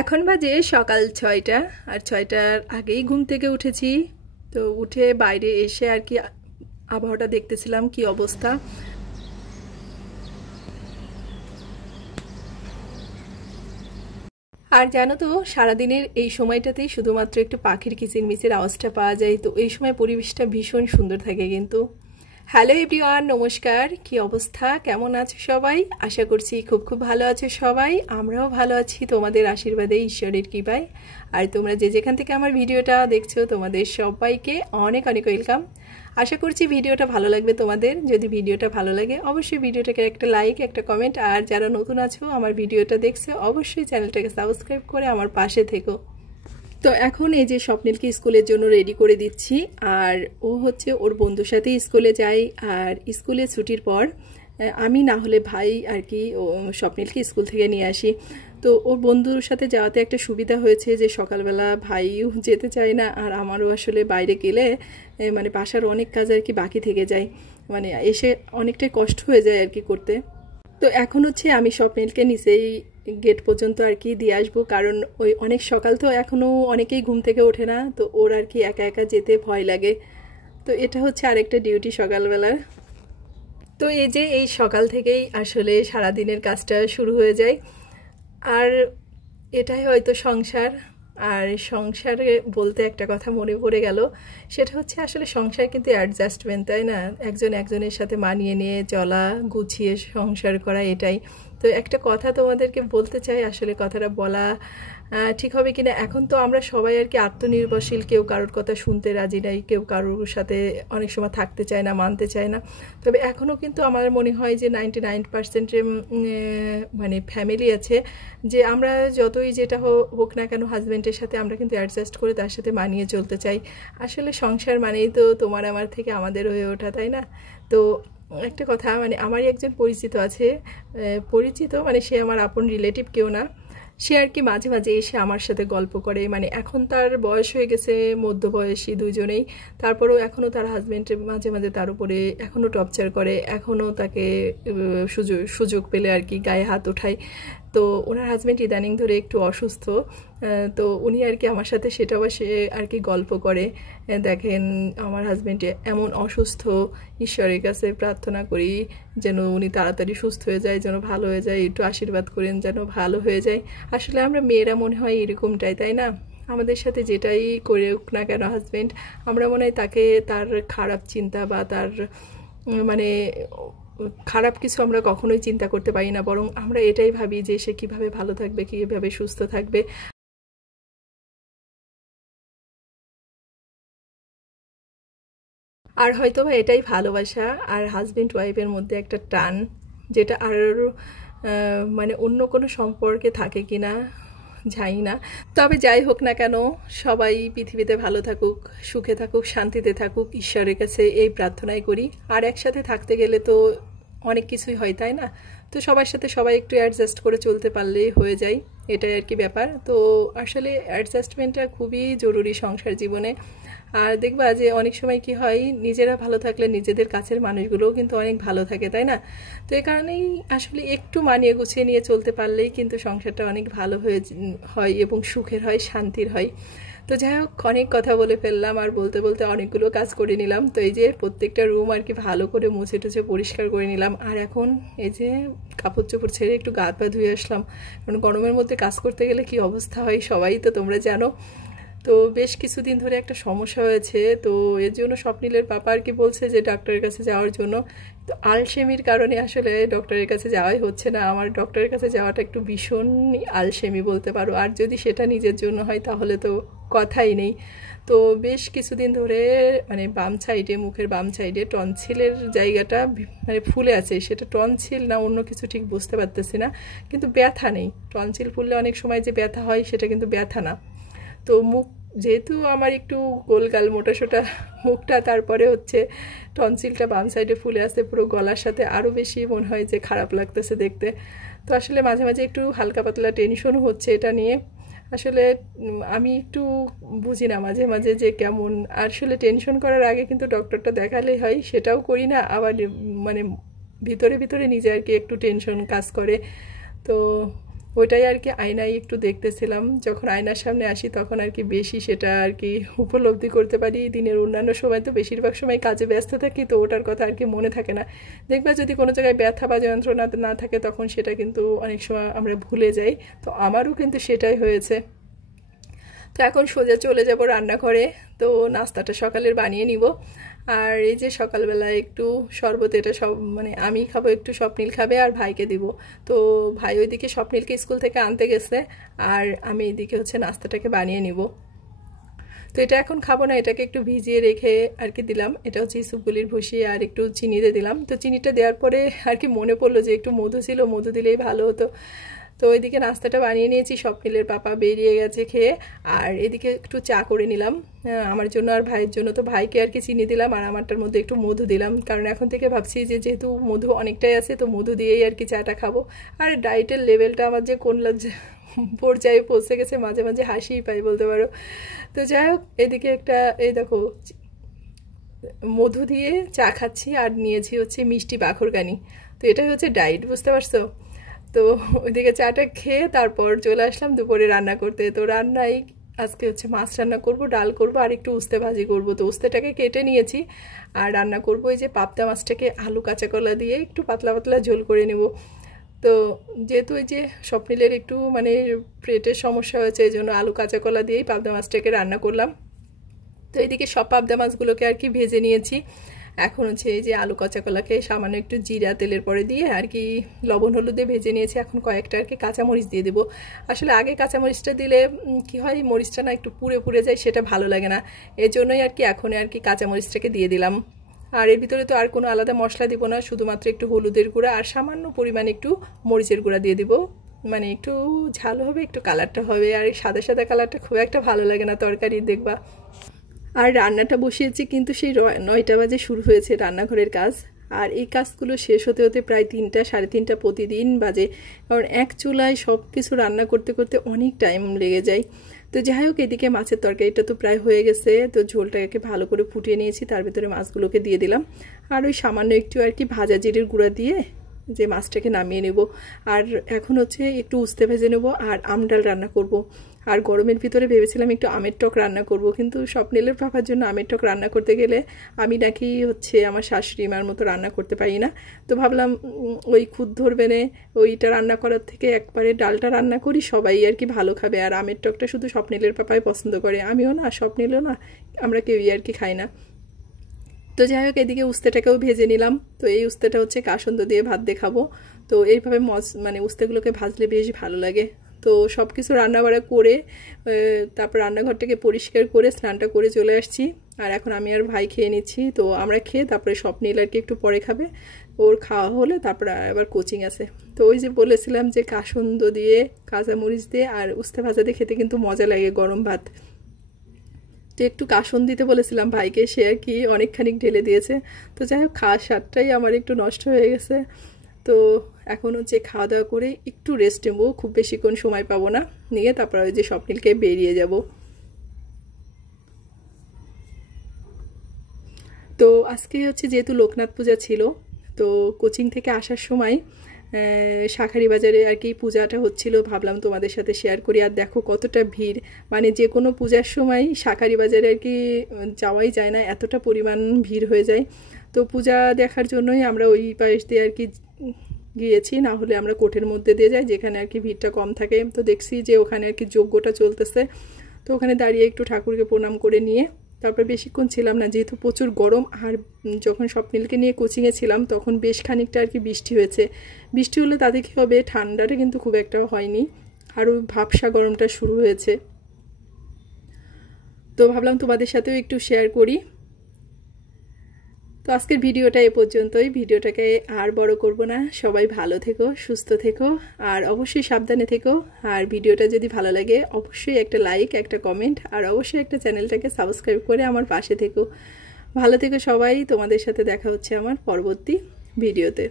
এখন বাজে সকাল 6টা আর 6টার আগেই ঘুম থেকে উঠেছি। তো উঠে বাইরে এসে আর কি আবহাওয়াটা দেখতেছিলাম কি অবস্থা। আর জানো তো সারাদিনের এই সময়টাতেই শুধুমাত্র একটু পাখির কিচিরমিচির আওয়াজটা পাওয়া যায়, তো এই সময় পরিবেশটা ভীষণ সুন্দর থাকে। কিন্তু হ্যালো এভরিওয়ান, নমস্কার, কি অবস্থা, কেমন আছো সবাই? আশা করছি খুব খুব ভালো আছো সবাই। আমরাও ভালো আছি তোমাদের আশীর্বাদে, ঈশ্বরের কৃপায়। আর তোমরা যে যেখান থেকে আমার ভিডিওটা দেখছো তোমাদের সবাইকে অনেক অনেক ওয়েলকাম। আশা করছি ভিডিওটা ভালো লাগবে তোমাদের। যদি ভিডিওটা ভালো লাগে অবশ্যই ভিডিওটাকে একটা লাইক, একটা কমেন্ট, আর যারা নতুন আছো আমার ভিডিওটা দেখছো অবশ্যই চ্যানেলটাকে সাবস্ক্রাইব করে আমার পাশে থেকো। তো এখন এই যে স্বপ্নিলকে স্কুলের জন্য রেডি করে দিচ্ছি। আর ও হচ্ছে ওর বন্ধুর সাথে স্কুলে যায়। আর স্কুলে ছুটির পর আমি না হলে ভাই আর কি ও স্বপ্নিলকে স্কুল থেকে নিয়ে আসি। তো ওর বন্ধুর সাথে যাওয়াতে একটা সুবিধা হয়েছে যে সকালবেলা ভাইও যেতে চায় না, আর আমারও আসলে বাইরে গেলে মানে বাসার অনেক কাজ আর কি বাকি থেকে যায়, মানে এসে অনেকটাই কষ্ট হয়ে যায় আর কি করতে। তো এখন হচ্ছে আমি স্বপ্নিলকে নিচেই গেট পর্যন্ত আর কি দিয়ে আসবো, কারণ ওই অনেক সকাল তো এখনও অনেকেই ঘুম থেকে ওঠে না, তো ওর আর কি একা একা যেতে ভয় লাগে। তো এটা হচ্ছে আরেকটা ডিউটি সকালবেলার। তো এই যে এই সকাল থেকেই আসলে সারাদিনের কাজটা শুরু হয়ে যায়। আর এটাই হয়তো সংসার। আর সংসারে বলতে একটা কথা মনে পড়ে গেল, সেটা হচ্ছে আসলে সংসার কিন্তু অ্যাডজাস্টমেন্ট, তাই না? একজন একজনের সাথে মানিয়ে নিয়ে চলা, গুছিয়ে সংসার করা, এটাই। তো একটা কথা তোমাদেরকে বলতে চাই, আসলে কথাটা বলা ঠিক হবে কিনা। এখন তো আমরা সবাই আর কি আত্মনির্ভরশীল, কেউ কারোর কথা শুনতে রাজি নাই, কেউ কারোর সাথে অনেক সময় থাকতে চায় না, মানতে চায় না। তবে এখনও কিন্তু আমার মনে হয় যে 99% মানে ফ্যামিলি আছে যে আমরা যতই যেটা হোক না কেন হাজব্যান্ডের সাথে আমরা কিন্তু অ্যাডজাস্ট করে তার সাথে মানিয়ে চলতে চাই। আসলে সংসার মানেই তো তোমার আমার থেকে আমাদের হয়ে ওঠা, তাই না? তো একটা কথা, মানে আমারই একজন পরিচিত আছে, পরিচিত মানে সে আমার আপন রিলেটিভ কেউ না, সে আর কি মাঝে মাঝে এসে আমার সাথে গল্প করে। মানে এখন তার বয়স হয়ে গেছে, মধ্যবয়সী দুজনেই, তারপরেও এখনও তার হাজব্যান্ড মাঝে মাঝে তার উপরে এখনও টর্চার করে, এখনও তাকে সুযোগ পেলে আর কি গায়ে হাত ওঠায়। তো ওনার হাজব্যান্ড ইদানিং ধরে একটু অসুস্থ, তো উনি আর কি আমার সাথে সেটাও সে আর কি গল্প করে। দেখেন আমার হাজব্যান্ড এমন অসুস্থ, ঈশ্বরের কাছে প্রার্থনা করি যেন উনি তাড়াতাড়ি সুস্থ হয়ে যায়, যেন ভালো হয়ে যায়, একটু আশীর্বাদ করেন যেন ভালো হয়ে যায়। আসলে আমরা মেয়েরা মনে হয় এরকমটাই, তাই না? আমাদের সাথে যেটাই করে উক না কেন হাজব্যান্ড, আমরা মনে হয় তাকে তার খারাপ চিন্তা বা তার মানে খারাপ কিছু আমরা কখনোই চিন্তা করতে পারি না, বরং আমরা এটাই ভাবি যে সে কিভাবে ভালো থাকবে, কিভাবে সুস্থ থাকবে। আর হয়তো বা এটাই ভালোবাসা আর হাজব্যান্ড ওয়াইফের মধ্যে একটা টান, যেটা আর মানে অন্য কোনো সম্পর্কে থাকে কিনা জানি না। তবে যাই হোক না কেন, সবাই পৃথিবীতে ভালো থাকুক, সুখে থাকুক, শান্তিতে থাকুক, ঈশ্বরের কাছে এই প্রার্থনাই করি। আর একসাথে থাকতে গেলে তো অনেক কিছুই হয়, তাই না? তো সবার সাথে সবাই একটু অ্যাডজাস্ট করে চলতে পারলেই হয়ে যায়, এটাই আর কি ব্যাপার। তো আসলে অ্যাডজাস্টমেন্টটা খুবই জরুরি সংসার জীবনে। আর দেখবা যে অনেক সময় কি হয়, নিজেরা ভালো থাকলে নিজেদের কাছের মানুষগুলোও কিন্তু অনেক ভালো থাকে, তাই না? তো এই কারণেই আসলে একটু মানিয়ে গুছিয়ে নিয়ে চলতে পারলেই কিন্তু সংসারটা অনেক ভালো হয় এবং সুখের হয়, শান্তির হয়। তো যাই হোক, অনেক কথা বলে ফেললাম, আর বলতে বলতে অনেকগুলো কাজ করে নিলাম। তো এই যে প্রত্যেকটা রুম আর কি ভালো করে মুছে টুছে পরিষ্কার করে নিলাম। আর এখন এই যে কাপড় চোপড় ছেড়ে একটু গা পা ধুয়ে আসলাম, কারণ গরমের মধ্যে কাজ করতে গেলে কি অবস্থা হয় সবাই তো তোমরা জানো। তো বেশ কিছুদিন ধরে একটা সমস্যা হয়েছে, তো এর জন্য স্বপ্নিলের পাপা আর কি বলছে যে ডাক্তারের কাছে যাওয়ার জন্য। তো আলসেমির কারণে আসলে ডক্টরের কাছে যাওয়াই হচ্ছে না। আমার ডক্টরের কাছে যাওয়াটা একটু ভীষণই আলসেমি বলতে পারো, আর যদি সেটা নিজের জন্য হয় তাহলে তো কথাই নেই। তো বেশ কিছুদিন ধরে মানে বাম সাইডে, মুখের বাম সাইডে টনসিলের জায়গাটা মানে ফুলে আছে, সেটা টনসিল না অন্য কিছু ঠিক বুঝতে পারতেছি না, কিন্তু ব্যথা নেই। টনসিল ফুললে অনেক সময় যে ব্যথা হয় সেটা কিন্তু ব্যথা না। তো মুখ যেহেতু আমার একটু গোলগাল মোটাসোটা মুখটা, তারপরে হচ্ছে টনসিলটা বাম সাইডে ফুলে আসতে পুরো গলার সাথে আরও বেশি মনে হয় যে খারাপ লাগতেছে দেখতে। তো আসলে মাঝে মাঝে একটু হালকা পাতলা টেনশনও হচ্ছে এটা নিয়ে। আসলে আমি একটু বুঝি না মাঝে মাঝে যে কেমন, আসলে টেনশন করার আগে কিন্তু ডক্টরটা দেখালেই হয়, সেটাও করি না। আবার মানে ভিতরে ভিতরে নিজে আর কি একটু টেনশন কাজ করে। তো ওইটাই আর কি আয়নায় একটু দেখতেছিলাম। যখন আয়নার সামনে আসি তখন আর কি বেশি সেটা আর কি উপলব্ধি করতে পারি। দিনের অন্যান্য সময় তো বেশিরভাগ সময় কাজে ব্যস্ত থাকি, তো ওটার কথা আর কি মনে থাকে না। দেখবা যদি কোনো জায়গায় ব্যথা বা যন্ত্রণা না থাকে তখন সেটা কিন্তু অনেক সময় আমরা ভুলে যাই। তো আমারও কিন্তু সেটাই হয়েছে। তো এখন সোজা চলে যাব রান্নাঘরে। তো নাস্তাটা সকালের বানিয়ে নিব। আর এই যে সকালবেলায় একটু শরবত, এটা সব মানে আমি খাবো, একটু স্বপ্নিল খাবে আর ভাইকে দিব। তো ভাই ওইদিকে স্বপ্নিলকে স্কুল থেকে আনতে গেছে, আর আমি এইদিকে হচ্ছে নাস্তাটাকে বানিয়ে নিব। তো এটা এখন খাবো না, এটাকে একটু ভিজিয়ে রেখে আর কি দিলাম। এটা হচ্ছে ইসুপগুলির ভুসি আর একটু চিনি দিয়ে দিলাম। তো চিনিটা দেওয়ার পরে আর কি মনে পড়লো যে একটু মধু ছিল, মধু দিলেই ভালো হতো। তো ওইদিকে নাস্তাটা বানিয়ে নিয়েছি, স্বপ্নিলের পাপা বেরিয়ে গেছে খেয়ে। আর এদিকে একটু চা করে নিলাম আমার জন্য আর ভাইয়ের জন্য। তো ভাইকে আর কি চিনি দিলাম আর আমারটার মধ্যে একটু মধু দিলাম, কারণ এখন থেকে ভাবছি যে যেহেতু মধু অনেকটাই আছে তো মধু দিয়েই আর কি চাটা খাবো। আর ডায়েটের লেভেলটা আমার যে কোন পর্যায়ে পৌঁছে গেছে, মাঝে মাঝে হাসিই পাই বলতে পারো। তো যাই হোক, এদিকে একটা এই দেখো মধু দিয়ে চা খাচ্ছি আর নিয়েছি হচ্ছে মিষ্টি বাখরকানি। তো এটাই হচ্ছে ডায়েট, বুঝতে পারছো? তো ওইদিকে চাটা খেয়ে তারপর চলে আসলাম দুপুরে রান্না করতে। তো রান্নায় আজকে হচ্ছে মাছ রান্না করব, ডাল করব আর একটু উস্তে ভাজি করব। তো উস্তেটাকে কেটে নিয়েছি আর রান্না করব এই যে পাবদা মাছটাকে আলু কাঁচা কলা দিয়ে একটু পাতলা পাতলা ঝোল করে নেব। তো যেহেতু ওই যে স্বপ্নিলের একটু মানে পেটের সমস্যা হয়েছে, এই জন্য আলু কাঁচা কলা দিয়েই পাবদা মাছটাকে রান্না করলাম। তো এইদিকে সব পাবদা মাছগুলোকে আর কি ভেজে নিয়েছি। এখন হচ্ছে এই যে আলু কাঁচা কলাকে সামান্য একটু জিরা তেলের পরে দিয়ে আর কি লবণ হলুদে ভেজে নিয়েছি। এখন কয়েকটা আর কি কাঁচামরিচ দিয়ে দেবো। আসলে আগে কাঁচামরিচটা দিলে কি হয়, মরিচটা না একটু পুড়ে পুড়ে যায়, সেটা ভালো লাগে না। এর জন্যই আর কি এখন আর কি কাঁচামরিচটাকে দিয়ে দিলাম। আর এর ভিতরে তো আর কোনো আলাদা মশলা দিব না, শুধুমাত্র একটু হলুদের গুঁড়া আর সামান্য পরিমাণে একটু মরিচের গুঁড়া দিয়ে দিব। মানে একটু ঝাল হবে, একটু কালারটা হবে। আর সাদা সাদা কালারটা খুব একটা ভালো লাগে না তরকারি, দেখবা। আর রান্নাটা বসিয়েছি কিন্তু সেই 9টা বাজে শুরু হয়েছে রান্নাঘরের কাজ। আর এই কাজগুলো শেষ হতে হতে প্রায় 3টা সাড়ে 3টা প্রতিদিন বাজে, কারণ এক চুলায় সব কিছু রান্না করতে করতে অনেক টাইম লেগে যায়। তো যাই হোক, এদিকে মাছের তরকারিটা তো প্রায় হয়ে গেছে। তো ঝোলটাকে ভালো করে ফুটিয়ে নিয়েছি, তার ভিতরে মাছগুলোকে দিয়ে দিলাম। আর ওই সামান্য একটু আর কি ভাজা জিরের গুঁড়া দিয়ে যে মাছটাকে নামিয়ে নেব। আর এখন হচ্ছে একটু উস্তে ভেজে নেব আর আমডাল রান্না করব। আর গরমের ভিতরে ভেবেছিলাম একটু আমের টক রান্না করব, কিন্তু স্বপ্নিলের পাপার জন্য আমের টক রান্না করতে গেলে আমি নাকি হচ্ছে আমার শাশুড়ি মার মতো রান্না করতে পারি না। তো ভাবলাম ওই খুদ ধরবে না, ওইটা রান্না করার থেকে একবারে ডালটা রান্না করি, সবাই আর কি ভালো খাবে। আর আমের টকটা শুধু স্বপ্নিলের পাপাই পছন্দ করে, আমিও না, স্বপ্নিলও না, আমরা কেউই আর কি খাই না। তো যাই হোক, এদিকে উস্তেটাকেও ভেজে নিলাম। তো এই উস্তেটা হচ্ছে কাসন্দ দিয়ে ভাত দিয়ে খাবো। তো এইভাবে মানে উস্তেগুলোকে ভাজলে বেশ ভালো লাগে। তো সব কিছু রান্নাবাড়া করে তারপর রান্নাঘরটাকে পরিষ্কার করে স্নানটা করে চলে আসছি। আর এখন আমি আর ভাই খেয়ে নিচ্ছি। তো আমরা খেয়ে তারপরে স্বপ্নিল আর কি একটু পরে খাবে, ওর খাওয়া হলে তারপরে আবার কোচিং আছে। তো ওই যে বলেছিলাম যে কাসন্দ দিয়ে কাঁচামরিচ দিয়ে আর উস্তে ভাজা দিয়ে খেতে কিন্তু মজা লাগে গরম ভাত। তো একটু কাসন দিতে বলেছিলাম ভাইকে, সে আর কি অনেকখানি ঢেলে দিয়েছে। তো যাই হোক, খাওয়ার স্বাদটাই আমার একটু নষ্ট হয়ে গেছে। তো এখন হচ্ছে খাওয়া দাওয়া করে একটু রেস্ট নেবো, খুব বেশিক্ষণ সময় পাবো না, নিয়ে তারপর ওই যে স্বপ্নিলকে বেরিয়ে যাব। তো আজকে হচ্ছে যেহেতু লোকনাথ পূজা ছিল, তো কোচিং থেকে আসার সময় শাঁখারি বাজারে আর কি পূজাটা হচ্ছিল, ভাবলাম তোমাদের সাথে শেয়ার করি। আর দেখো কতটা ভিড়, মানে যে কোনো পূজার সময় শাঁখারি বাজারে আর কি যাওয়াই যায় না, এতটা পরিমাণ ভিড় হয়ে যায়। তো পূজা দেখার জন্যই আমরা ওই পাশ দিয়ে আর কি গিয়েছি, না হলে আমরা কোর্টের মধ্যে দিয়ে যাই যেখানে আর কি ভিড়টা কম থাকে। তো দেখছি যে ওখানে আর কি যজ্ঞটা চলতেছে, তো ওখানে দাঁড়িয়ে একটু ঠাকুরকে প্রণাম করে নিয়ে তারপর বেশিক্ষণ ছিলাম না, যেহেতু প্রচুর গরম। আর যখন স্বপ্নিলকে নিয়ে কোচিংয়ে ছিলাম তখন বেশ খানিকটা আর কি বৃষ্টি হয়েছে। বৃষ্টি হলে তাতে কী হবে, ঠান্ডাটা কিন্তু খুব একটা হয়নি, আর ওই ভাবসা গরমটা শুরু হয়েছে। তো ভাবলাম তোমাদের সাথেও একটু শেয়ার করি। তো আজকের ভিডিওটা এ পর্যন্তই, ভিডিওটাকে আর বড় করব না। সবাই ভালো থেকো, সুস্থ থেকো, আর অবশ্যই সাবধানে থেকো। আর ভিডিওটা যদি ভালো লাগে অবশ্যই একটা লাইক, একটা কমেন্ট, আর অবশ্যই একটা চ্যানেলটাকে সাবস্ক্রাইব করে আমার পাশে থেকো। ভালো থেকো সবাই, তোমাদের সাথে দেখা হচ্ছে আমার পরবর্তী ভিডিওতে।